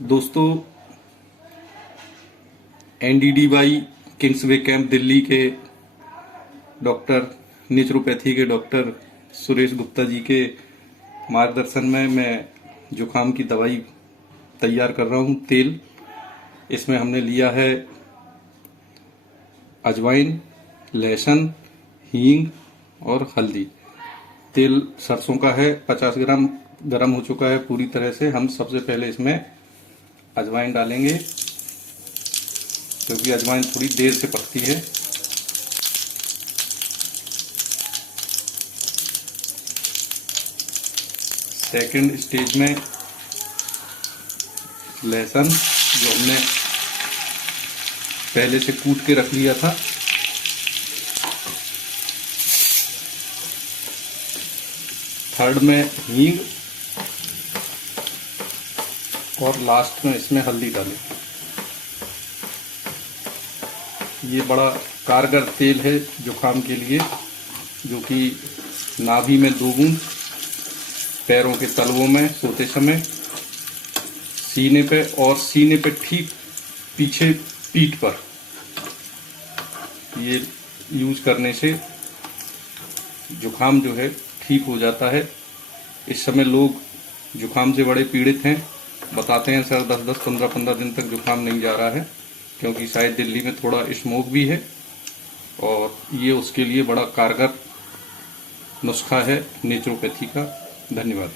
दोस्तों, NDDY Kingsway camp Delhi के doctor naturopathy के डॉक्टर सुरेश गुप्ता जी के मार्गदर्शन में मैं जुकाम की दवाई तैयार कर रहा हूँ। तेल इसमें हमने लिया है अजवाइन, लहसुन, हींग और हल्दी। तेल सरसों का है, 50 ग्राम गरम हो चुका है पूरी तरह से। हम सबसे पहले इसमें अजवाइन डालेंगे क्योंकि अजवाइन थोड़ी देर से पकती है। सेकंड स्टेज में लहसुन जो हमने पहले से कूट के रख लिया था। थर्ड में हींग और लास्ट में इसमें हल्दी डालें। ये बड़ा कारगर तेल है जुकाम के लिए, जो कि नाभि में 2 बूंद, पैरों के तलवों में सोते समय, सीने पे और सीने पे ठीक पीछे पीठ पर ये यूज करने से जुकाम जो है ठीक हो जाता है। इस समय लोग जुकाम से बड़े पीड़ित हैं, बताते हैं सर 10-10, 15-15 दिन तक जुकाम नहीं जा रहा है, क्योंकि शायद दिल्ली में थोड़ा स्मोक भी है। और ये उसके लिए बड़ा कारगर नुस्खा है नेचुरोपैथी का। धन्यवाद।